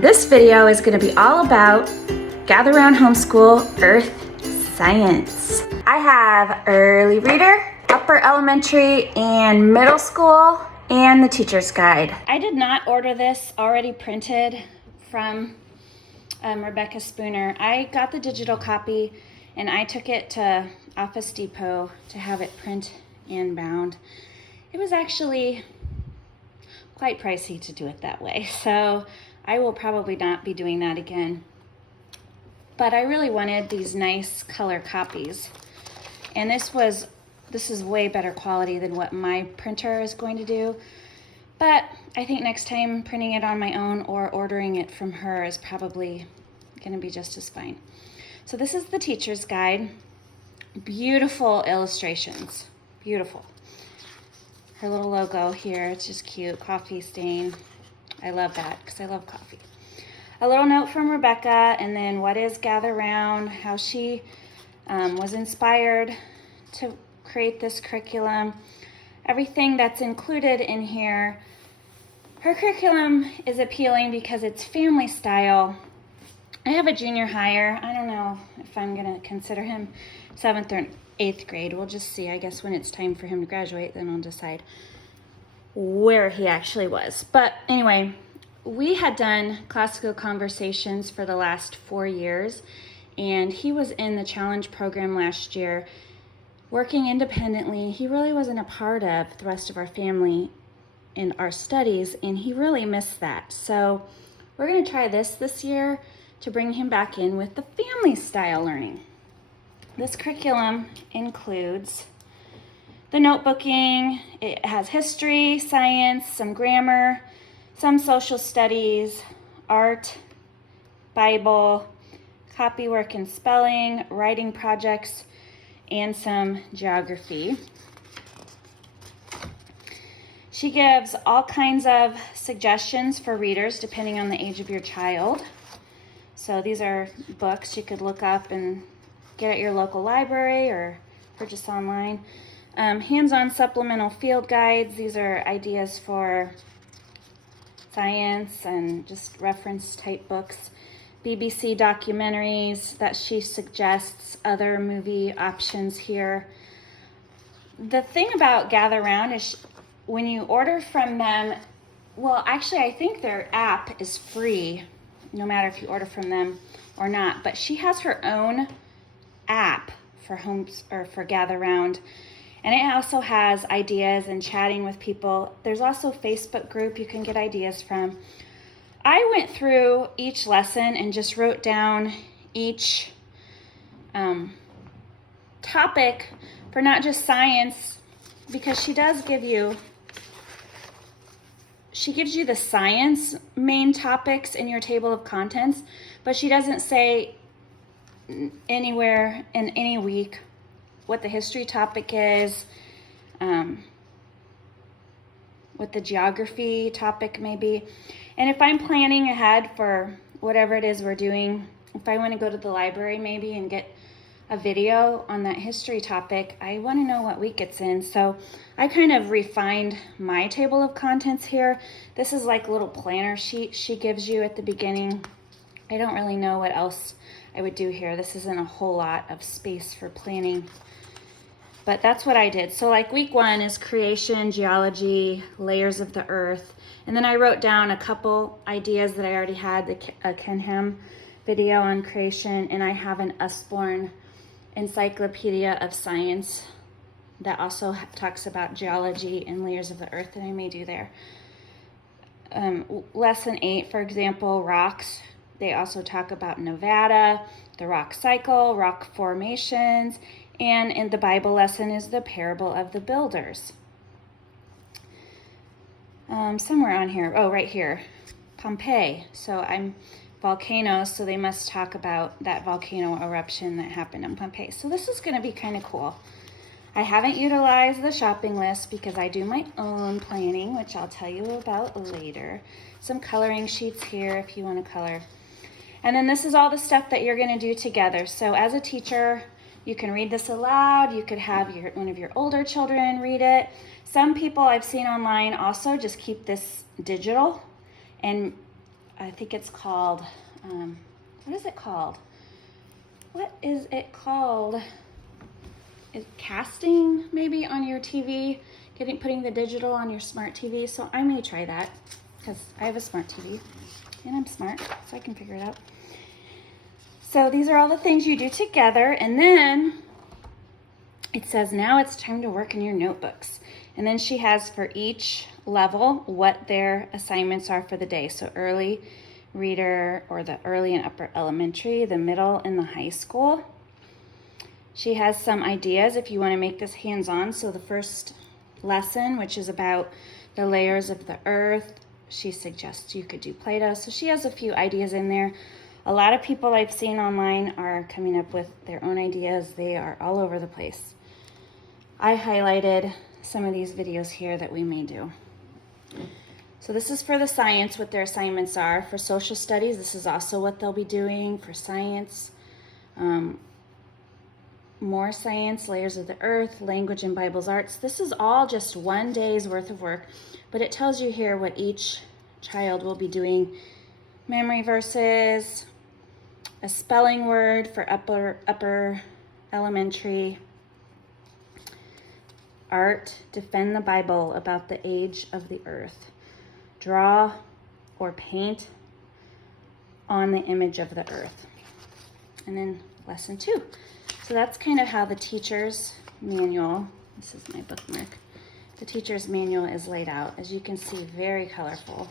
This video is going to be all about Gather Round Homeschool Earth Science. I have early reader, upper elementary, and middle school, and the teacher's guide. I did not order this already printed from Rebecca Spooner. I got the digital copy and I took it to Office Depot to have it print and bound. It was actually quite pricey to do it that way, so I will probably not be doing that again. But I really wanted these nice color copies, and this is way better quality than what my printer is going to do. But I think next time printing it on my own or ordering it from her is probably going to be just as fine. So this is the teacher's guide. Beautiful illustrations, beautiful. Her little logo here, it's just cute, coffee stain. I love that because I love coffee. A little note from Rebecca, and then what is Gather Round, how she was inspired to create this curriculum, everything that's included in here. Her curriculum is appealing because it's family style. I have a junior higher. I don't know if I'm going to consider him 7th or 8th grade. We'll just see. I guess when it's time for him to graduate, then I'll decide where he actually was. But anyway, we had done classical conversations for the last 4 years, and he was in the challenge program last year, working independently. He really wasn't a part of the rest of our family in our studies, and he really missed that. So we're going to try this year to bring him back in with the family style learning. This curriculum includes the notebooking. It has history, science, some grammar, some social studies, art, Bible, copywork and spelling, writing projects, and some geography. She gives all kinds of suggestions for readers depending on the age of your child. So these are books you could look up and get at your local library or purchase online. Hands-on supplemental field guides. These are ideas for science and just reference type books. BBC documentaries that she suggests, other movie options here. The thing about Gather Round is when you order from them, well, actually I think their app is free no matter if you order from them or not, but she has her own app for for Gather Round, and it also has ideas and chatting with people. There's also a Facebook group you can get ideas from. I went through each lesson and just wrote down each topic for not just science, because she gives you the science main topics in your table of contents, but she doesn't say anywhere in any week what the history topic is, what the geography topic may be. And if I'm planning ahead for whatever it is we're doing, if I want to go to the library maybe and get a video on that history topic, I want to know what week it's in. So I kind of refined my table of contents here. This is like a little planner sheet she gives you at the beginning. I don't really know what else I would do here. This isn't a whole lot of space for planning, but that's what I did. So like week 1 is creation, geology, layers of the earth. And then I wrote down a couple ideas that I already had, a Ken Ham video on creation, and I have an Usborne encyclopedia of science that also talks about geology and layers of the earth that I may do there. Lesson 8, for example, rocks. They also talk about Nevada, the rock cycle, rock formations, and in the Bible lesson is the parable of the builders. Somewhere on here, oh, right here, Pompeii. So I'm volcanoes, so they must talk about that volcano eruption that happened in Pompeii. So this is going to be kind of cool. I haven't utilized the shopping list because I do my own planning, which I'll tell you about later. Some coloring sheets here if you want to color. And then this is all the stuff that you're going to do together. So as a teacher, you can read this aloud. You could have one of your older children read it. Some people I've seen online also just keep this digital and I think it's called, what is it called? What is it called? Is casting maybe on your TV, putting the digital on your smart TV. So I may try that because I have a smart TV and I'm smart, so I can figure it out. So these are all the things you do together, and then it says now it's time to work in your notebooks. And then she has for each level what their assignments are for the day. So early reader, or the early and upper elementary, the middle and the high school. She has some ideas if you want to make this hands-on. So the first lesson, which is about the layers of the earth, she suggests you could do Play-Doh. So she has a few ideas in there. A lot of people I've seen online are coming up with their own ideas. They are all over the place. I highlighted some of these videos here that we may do. So this is for the science, what their assignments are. For social studies, this is also what they'll be doing. For science, more science, layers of the earth, language and Bible's arts. This is all just one day's worth of work, but it tells you here what each child will be doing. Memory verses, a spelling word for upper elementary, art, defend the Bible about the age of the earth, draw or paint on the image of the earth. And then lesson 2. So that's kind of how the teacher's manual, this is my bookmark, the teacher's manual is laid out. As you can see, very colorful.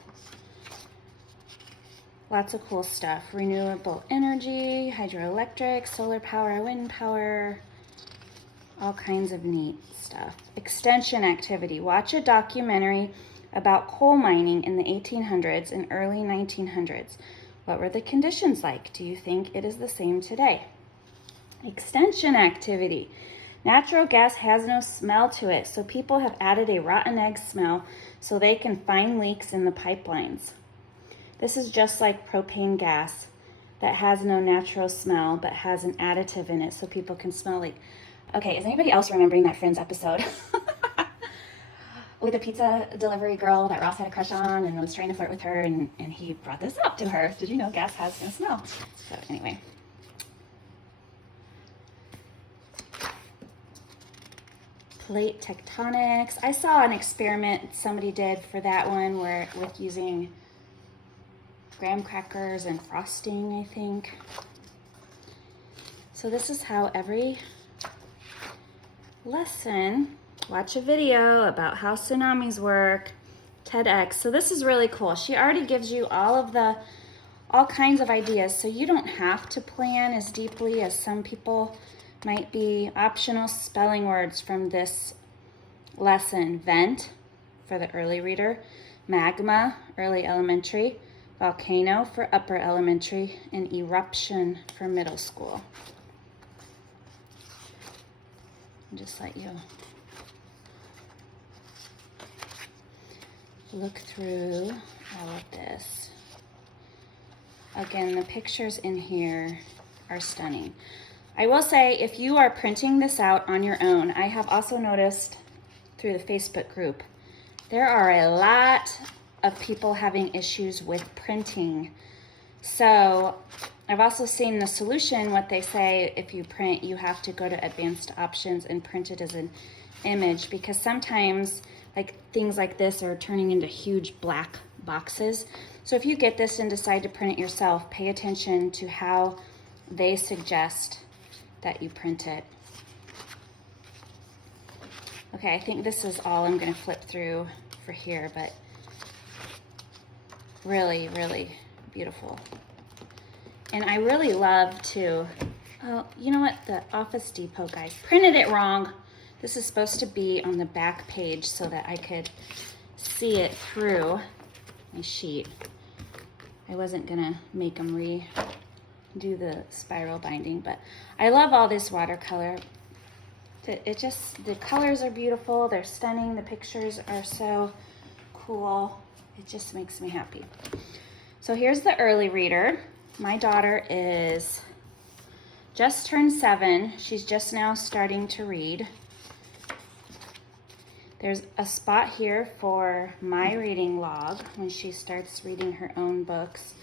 Lots of cool stuff. Renewable energy, hydroelectric, solar power, wind power, all kinds of neat stuff. Extension activity. Watch a documentary about coal mining in the 1800s and early 1900s. What were the conditions like? Do you think it is the same today? Extension activity. Natural gas has no smell to it, so people have added a rotten egg smell so they can find leaks in the pipelines. This is just like propane gas that has no natural smell but has an additive in it so people can smell leak. Okay, is anybody else remembering that Friends episode with the pizza delivery girl that Ross had a crush on and was trying to flirt with her, and he brought this up to her? Did you know gas has no smell? So anyway. Plate tectonics. I saw an experiment somebody did for that one where with using graham crackers and frosting, I think. So this is how every lesson, watch a video about how tsunamis work, TEDx. So this is really cool. She already gives you all kinds of ideas, so you don't have to plan as deeply as some people might be. Optional spelling words from this lesson: vent for the early reader, magma, early elementary, volcano for upper elementary, and eruption for middle school. I'll just let you look through all of this. Again, the pictures in here are stunning. I will say, if you are printing this out on your own, I have also noticed through the Facebook group, there are a lot of people having issues with printing. So I've also seen the solution, what they say, if you print, you have to go to advanced options and print it as an image, because sometimes like things like this are turning into huge black boxes. So if you get this and decide to print it yourself, pay attention to how they suggest that you print it. Okay, I think this is all I'm going to flip through for here, but really, really beautiful. And I really love to, oh, you know what, the Office Depot guys printed it wrong. This is supposed to be on the back page so that I could see it through my sheet. I wasn't going to make them redo the spiral binding, but I love all this watercolor. The colors are beautiful, they're stunning, the pictures are so cool. It just makes me happy. So here's the early reader. My daughter is just turned 7. She's just now starting to read. There's a spot here for my reading log when she starts reading her own books.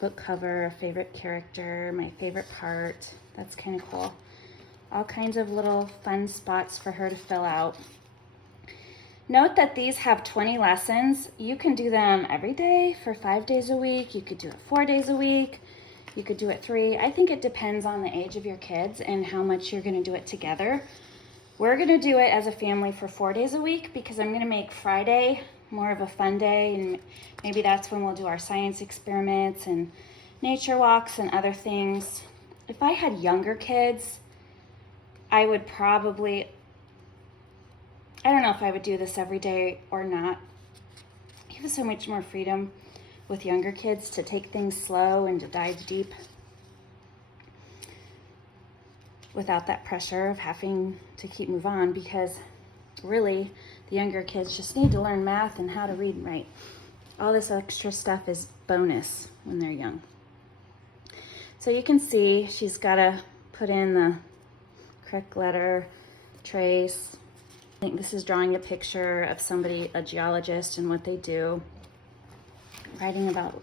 book cover, a favorite character, my favorite part. That's kind of cool. All kinds of little fun spots for her to fill out. Note that these have 20 lessons. You can do them every day for 5 days a week. You could do it 4 days a week. You could do it 3. I think it depends on the age of your kids and how much you're gonna do it together. We're gonna do it as a family for 4 days a week because I'm gonna make Friday more of a fun day, and maybe that's when we'll do our science experiments and nature walks and other things. If I had younger kids, I would probably, I don't know if I would do this every day or not. You have so much more freedom with younger kids to take things slow and to dive deep without that pressure of having to keep move on, because really the younger kids just need to learn math and how to read and write. All this extra stuff is bonus when they're young. So you can see she's got to put in the correct letter, trace. I think this is drawing a picture of somebody, a geologist, and what they do. Writing about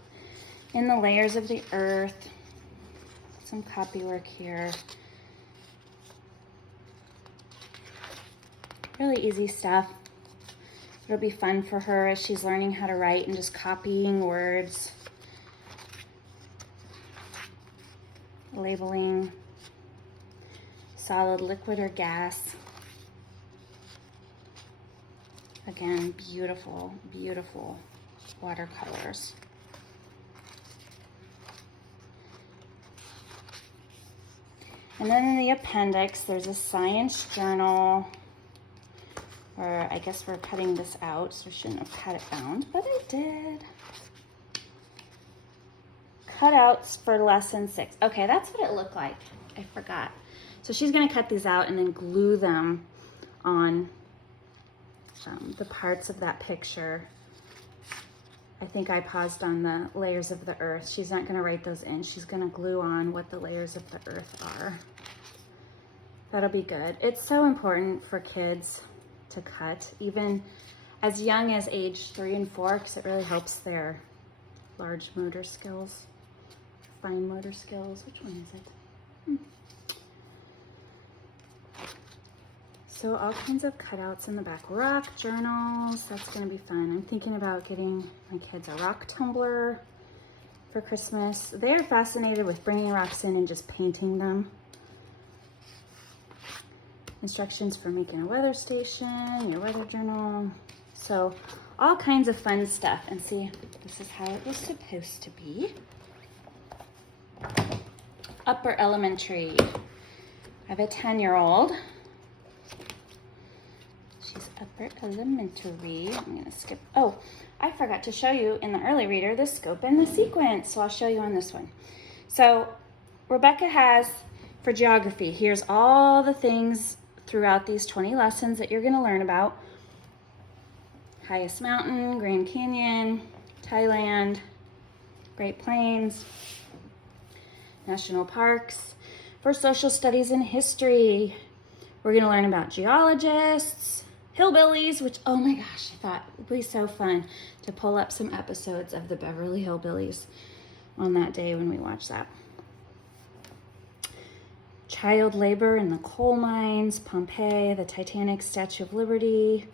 in the layers of the earth. Some copy work here. Really easy stuff. It'll be fun for her as she's learning how to write and just copying words. Labeling solid, liquid, or gas. Again, beautiful, beautiful watercolors. And then in the appendix, there's a science journal, or I guess we're cutting this out, so I shouldn't have cut it bound, but I did. Cutouts for lesson 6. Okay, that's what it looked like. I forgot. So she's gonna cut these out and then glue them on the parts of that picture. I think I paused on the layers of the earth. She's not gonna write those in. She's gonna glue on what the layers of the earth are. That'll be good. It's so important for kids to cut, even as young as age 3 and 4, because it really helps their large motor skills, fine motor skills. Which one is it? So all kinds of cutouts in the back. Rock journals, that's gonna be fun. I'm thinking about getting my kids a rock tumbler for Christmas. They're fascinated with bringing rocks in and just painting them. Instructions for making a weather station, your weather journal. So all kinds of fun stuff. And see, this is how it was supposed to be. Upper elementary. I have a 10-year-old. She's upper elementary. I'm gonna skip. Oh, I forgot to show you in the early reader the scope and the sequence. So I'll show you on this one. So Rebecca has, for geography, here's all the things throughout these 20 lessons that you're gonna learn about. Highest mountain, Grand Canyon, Thailand, Great Plains, national parks. For social studies and history, we're gonna learn about geologists, hillbillies, which, oh my gosh, I thought it would be so fun to pull up some episodes of the Beverly Hillbillies on that day when we watch that. Child labor in the coal mines, Pompeii, the Titanic, Statue of Liberty,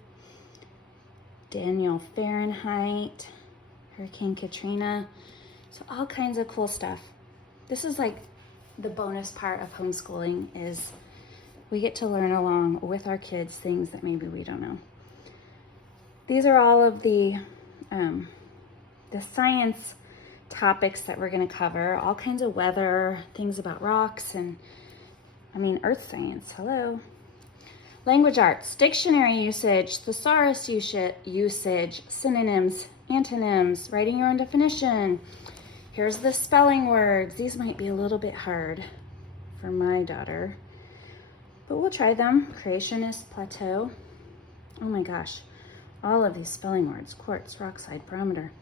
Daniel Fahrenheit, Hurricane Katrina. So all kinds of cool stuff. This is like the bonus part of homeschooling, is we get to learn along with our kids things that maybe we don't know. These are all of the science topics that we're going to cover. All kinds of weather, things about rocks, and earth science. Hello. Language arts, dictionary usage, thesaurus usage, synonyms, antonyms, writing your own definition. Here's the spelling words. These might be a little bit hard for my daughter, but we'll try them. Creationist, plateau. Oh my gosh. All of these spelling words. Quartz, rockside, barometer.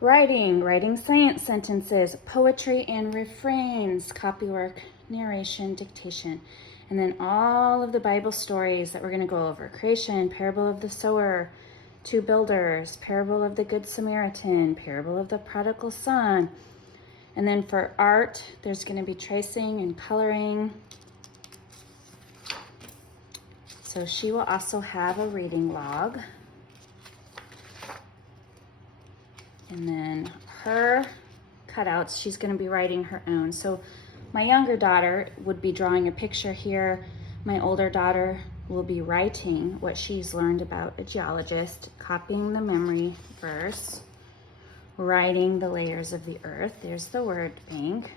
Writing science sentences, poetry and refrains, copywork, narration, dictation, and then all of the Bible stories that we're going to go over. Creation, parable of the sower, Two builders, parable of the Good Samaritan, parable of the prodigal son. And then for art, there's going to be tracing and coloring. So she will also have a reading log. And then her cutouts, she's going to be writing her own. So my younger daughter would be drawing a picture here. My older daughter will be writing what she's learned about a geologist, copying the memory verse, writing the layers of the earth. There's the word bank.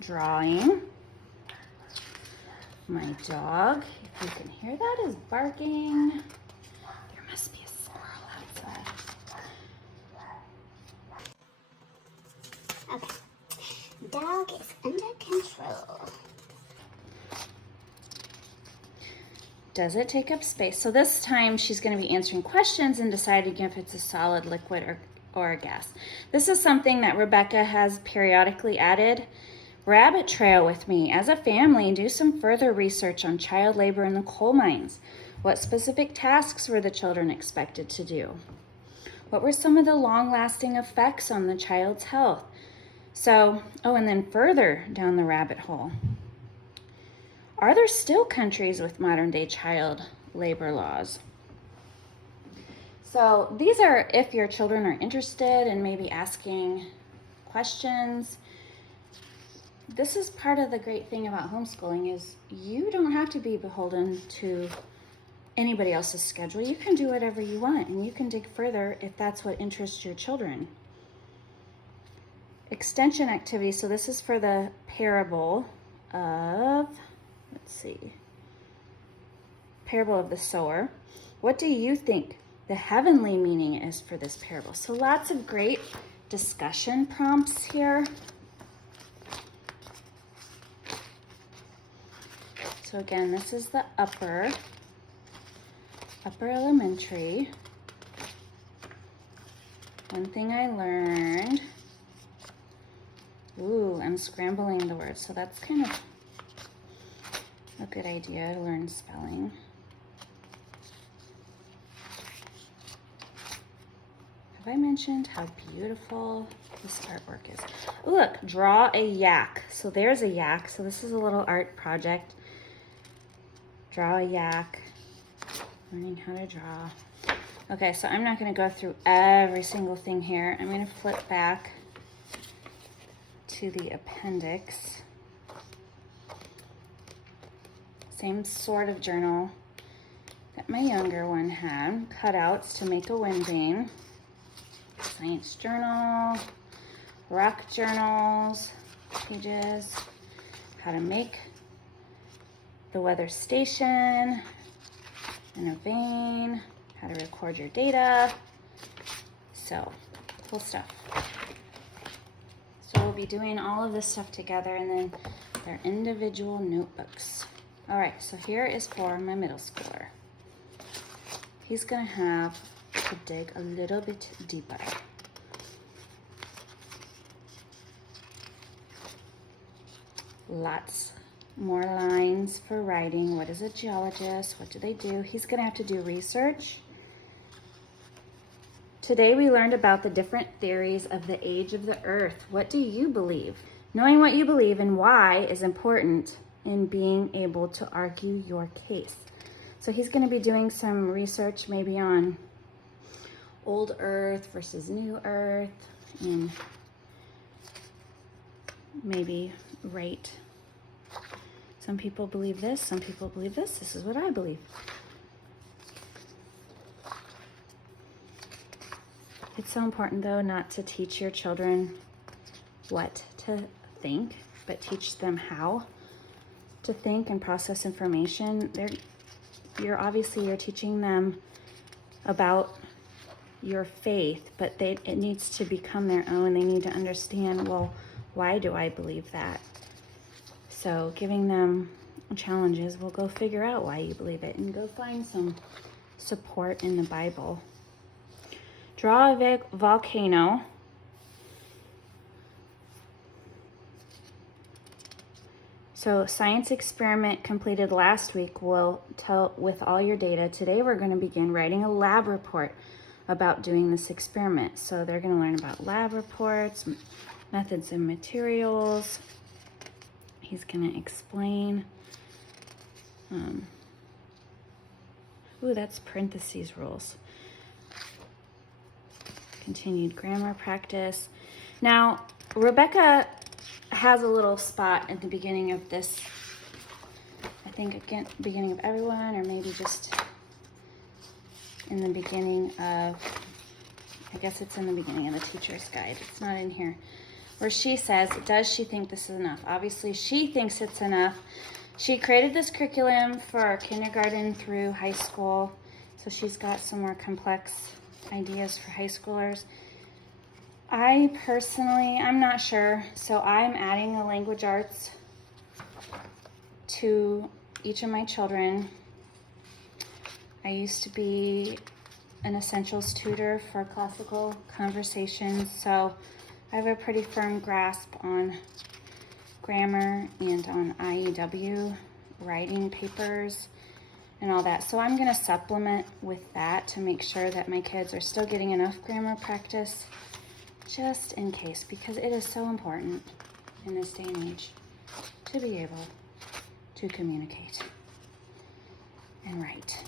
Drawing. My dog, if you can hear that, is barking. There must be a squirrel outside. Okay. Dog is under control. Does it take up space? So this time she's going to be answering questions and deciding if it's a solid, liquid, or a gas. This is something that Rebecca has periodically added. Rabbit trail with me. As a family, do some further research on child labor in the coal mines. What specific tasks were the children expected to do? What were some of the long-lasting effects on the child's health? So, and then further down the rabbit hole. Are there still countries with modern-day child labor laws? So these are if your children are interested in maybe asking questions. This is part of the great thing about homeschooling is you don't have to be beholden to anybody else's schedule. You can do whatever you want, and you can dig further if that's what interests your children. Extension activity. So this is for the parable of, parable of the sower. What do you think the heavenly meaning is for this parable? So lots of great discussion prompts here. So again, this is the upper elementary. One thing I learned, I'm scrambling the words, so that's kind of a good idea to learn spelling. Have I mentioned how beautiful this artwork is? Ooh, look, draw a yak. So there's a yak. So this is a little art project. Draw a yak. Learning how to draw. Okay, so I'm not going to go through every single thing here. I'm going to flip back to the appendix. Same sort of journal that my younger one had. Cutouts to make a wind vane. Science journal. Rock journals. Pages. How to make the weather station. And a vane. How to record your data. So, cool stuff. So we'll be doing all of this stuff together and then their individual notebooks. All right, so here is for my middle schooler. He's gonna have to dig a little bit deeper. Lots more lines for writing. What is a geologist? What do they do? He's gonna have to do research. Today we learned about the different theories of the age of the earth. What do you believe? Knowing what you believe and why is important in being able to argue your case. So he's going to be doing some research maybe on old earth versus new earth and maybe rate. Some people believe this, some people believe this. This is what I believe. It's so important though not to teach your children what to think, but teach them how to think and process information. You're teaching them about your faith, but it needs to become their own. They need to understand, well, why do I believe that? So giving them challenges, well, go figure out why you believe it and go find some support in the Bible. Draw a volcano. So science experiment completed last week will tell with all your data. Today we're going to begin writing a lab report about doing this experiment. So they're going to learn about lab reports, methods and materials. He's going to explain. Ooh, that's parentheses rules. Continued grammar practice. Now, Rebecca has a little spot at the beginning of this, I think again, beginning of everyone, or maybe just in the beginning of, I guess it's in the beginning of the teacher's guide. It's not in here. Where she says, does she think this is enough? Obviously, she thinks it's enough. She created this curriculum for kindergarten through high school. So she's got some more complex ideas for high schoolers. I personally, I'm not sure. So I'm adding the language arts to each of my children. I used to be an essentials tutor for classical conversations. So I have a pretty firm grasp on grammar and on IEW, writing papers and all that. So I'm going to supplement with that to make sure that my kids are still getting enough grammar practice, just in case, because it is so important in this day and age to be able to communicate and write.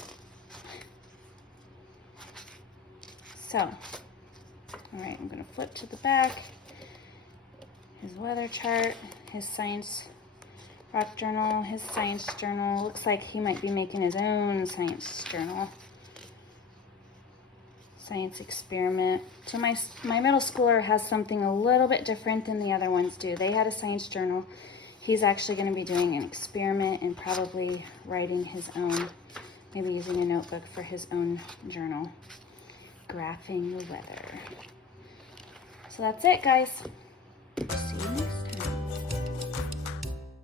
So, all right, I'm going to flip to the back. His weather chart, his science rock journal, his science journal. Looks like he might be making his own science journal. Science experiment. So my middle schooler has something a little bit different than the other ones do. They had a science journal. He's actually going to be doing an experiment and probably writing his own, maybe using a notebook for his own journal. Graphing the weather. So that's it, guys.